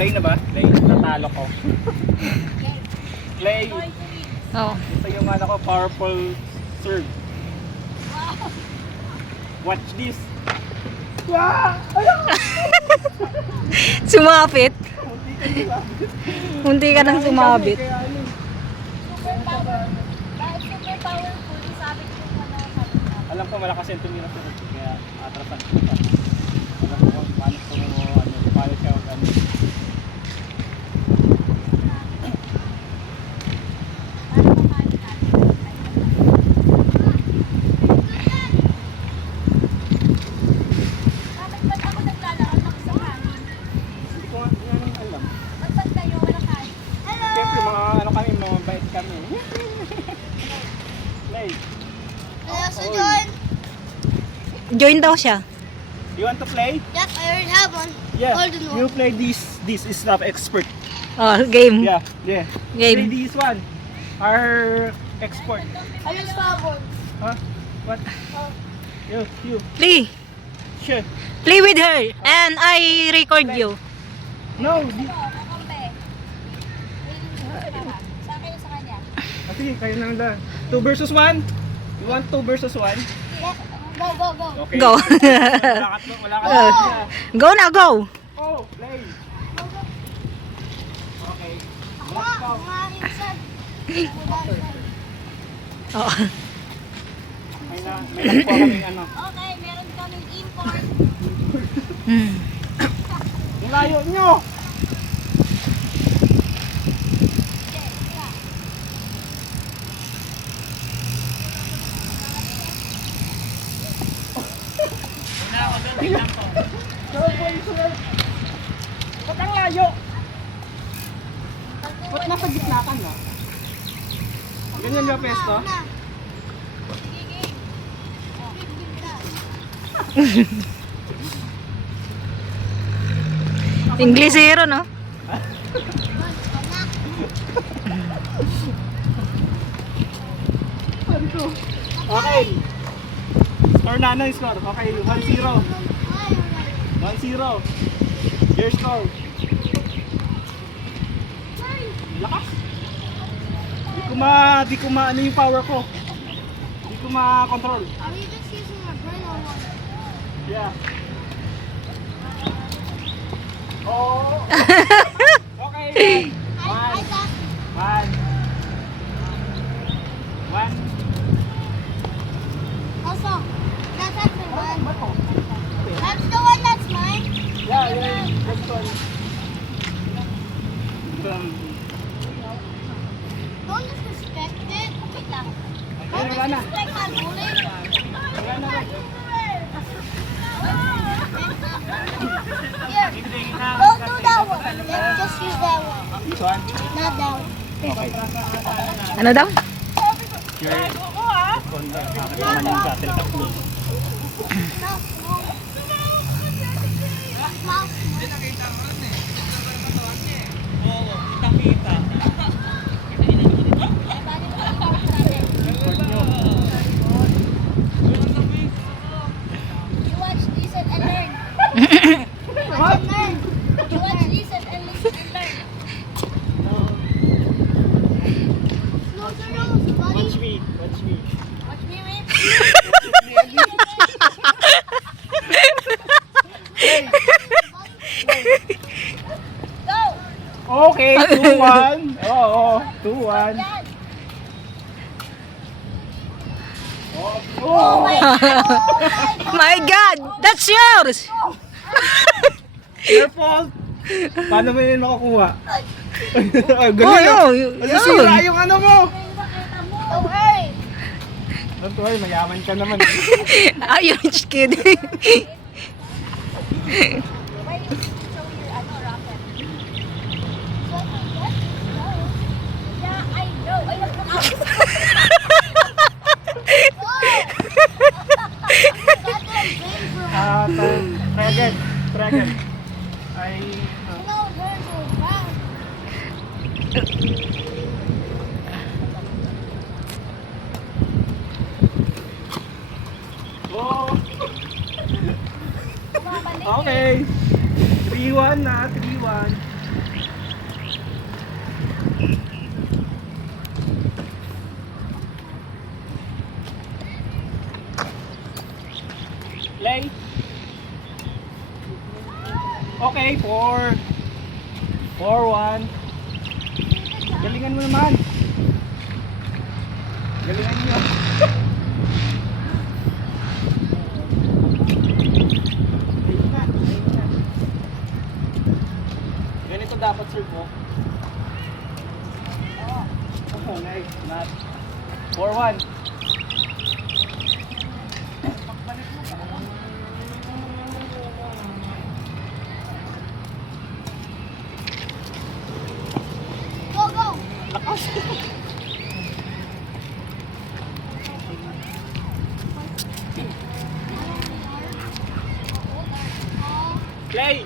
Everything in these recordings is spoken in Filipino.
Play na ba? Play. Natalo ko. Play. Oh. Ito yung ano ko, powerful serve. Watch this. Wow! Sumapit. Munti ka nang sumabit. Kaya ano, Super powerful. Sabi ko alam ko malakas yung tumira sa rugby, kaya atrasan ko pa. Alam ko kung paano ko paano siya ano. Bakit ba't ako naglalakad ako sa hangin? Hindi ko nga nang alam. Ba't kayo wala kain? Siyempre mga ano kami, mga bait kami. Play. So John? Join daw siya. You want to play? Yes, I already have one. Yeah. Golden one. You play this. This is not expert. Oh, game. Yeah, yeah. Play Game. this one. Our expert. I just have one. Huh? What? You. Play. Sure. Play with her. And I record you. No. Kakampi. Sa akin o sa kanya? Sige, kayo lang lang. 2 versus 1? You want 2 versus 1? Yes. Go. Okay. Go. Wala ka na. Go na, go. Oh, play. Okay. Mga insan. Oh. May nakuha kaming ano. Okay, meron kaming import. Hmm. Ang layo nyo! Ba't ang layo? Ba't nasa gitna ka no? Ganyan ba pesto? English hero, no? Okay. Score na ano yung score? Okay, 1-0. 1-0. Your score. Lakas. Di ko ano yung power ko. Di ko ma-control. Are you just using my brain or what? Yeah. Oh. Okay. I got One. also. That's actually mine. That's the one that's mine. Yeah. That's one. Don't disrespect it. Wait lang. Ayun, wala na. Disrespect my bullet. Wala na. Here. Don't do that one. Let's just use that one. This one? Not that one. Okay. Ano daw? Your naman yung shuttle cup mo. You watch, listen, and learn. What? Learn. You watch, listen, and listen, and learn. Know the rules, buddy. Watch me. Watch me win. Go. Okay, 2-1. Oo, 2-1. Yan. Oh, my God. My God, that's yours. your fault. Paano mo yun makukuha? Oh, Galing no, Nasisira yung ano mo. Don't worry. Don't worry, mayaman ka naman. Are you rich kid? Why you show your rocket? Yeah, I know. Try again. I... No, learn to run. Oh. Okay. 3-1 na, 3-1. Play. Okay, 4. 4-1. Galingan mo naman. Galingan nyo. Ganito dapat serve mo. Oh, nice. Not. 4-1. Go, go. Lakas. Play.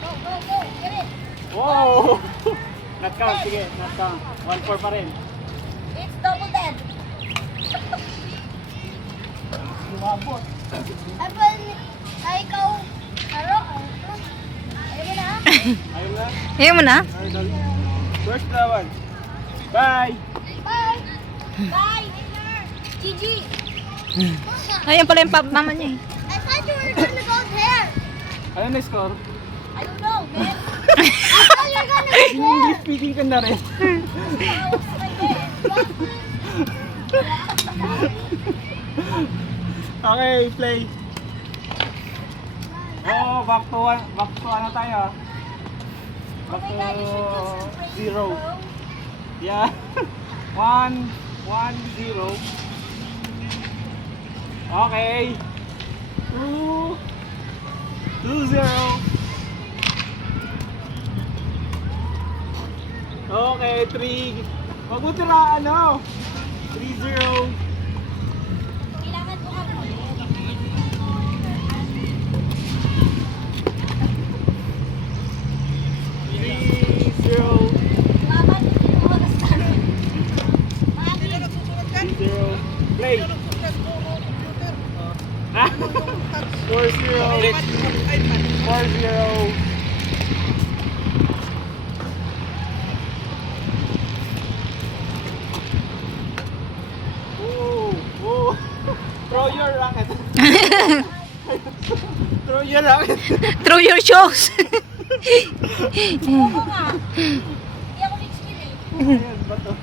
Go, go, go. Get it. Wow. Not count. Sige, not count. 1-4 pa rin. It's double dead. Lumabot. Apple, ay ikaw. Aro. Ayaw mo na. Ayun na. Ayaw mo na? Ayun na. First round. Bye. Bye. Bye. GG. Ayun pala yung mama niya eh. I thought you were gonna go there. Ano na score? I don't know, man. I thought you were gonna go English there. speaking ka na rin. Okay, play. Oh, back to ano tayo? ah? Oh Back my God, you should do some to crazy 0. throw. Yeah. 1-0. Okay. 2-0. Okay, 3. Wag mo tiraan, ano? 3-0. Kailangan ko ka mo. 3-0. Mama, hindi mo understand. Mami. 3-0. Play. Ah, 4-0. 4-0. Ooh, ooh. Throw your racket. Throw your racket. Throw your shoes. Oo nga. Hindi ako mixed eh. Ayan, bato.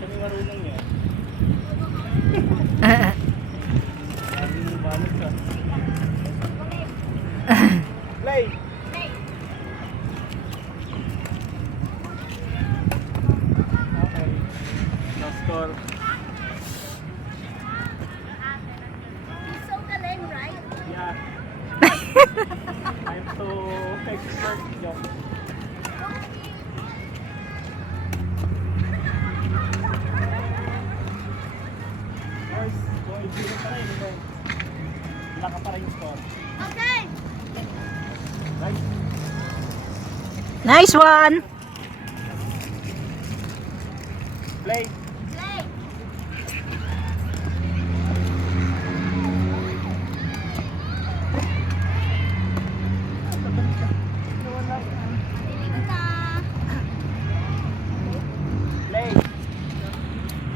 Kami marunong yan. Sabi mo balot ka. Play! Okay. No score. He's so galing, right? Yeah. I'm so expert job. Guys, going zero pa rin. Wala ka pa rin yung score. Okay. Right? Nice one. Play! Play. Piling na. Play!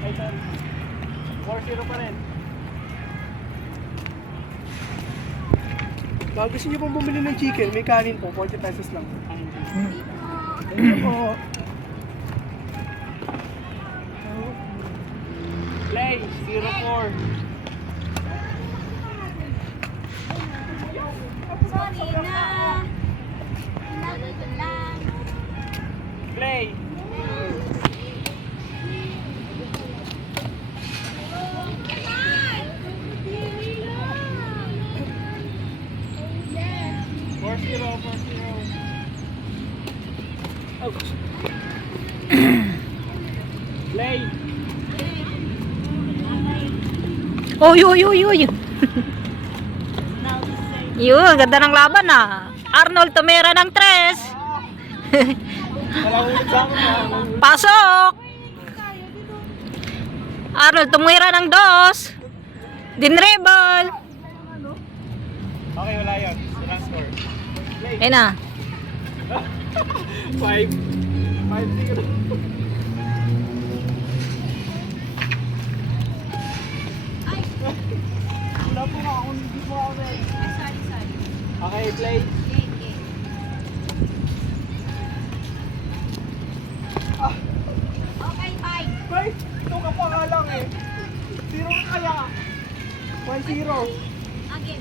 Ay, sorry. 4-0 pa rin. Baka gusto niyo pong bumili ng chicken, may kanin po, 40 pesos lang. Thank you po. Play! 0-4. Sorry na. Lagi ko lang. Play! Yeah. 4-0. Play! Uy. Yun, ganda ng laban ah. Arnold tumira ng 3. Walang ulit sa akin na. Pasok! Arnold tumira ng 2. Dinribble. Okay, wala yun. Walang score. Play. Ayun na. 5. 5-0. Wala po nga ako, hindi po ako na. Okay, play. Okay, fine. Ay, ito ka pa nga lang eh. 0 ka kaya. 1-0. Again.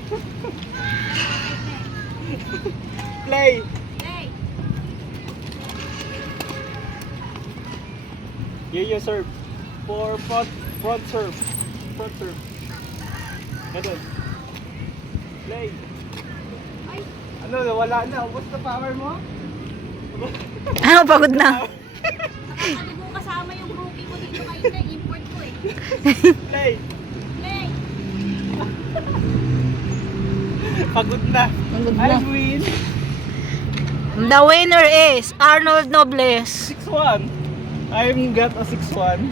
Play. Play. You serve. For front serve. Front serve. Ganun. Play. Ano, wala na. Ubus na power mo? Ano, pagod na. Ano mo kasama yung rookie ko dito kayo na import ko eh. Play. Play. Pagod na. Pagod I na. win. The winner is Arnold Nobles. 6-1. I'm got a 6-1.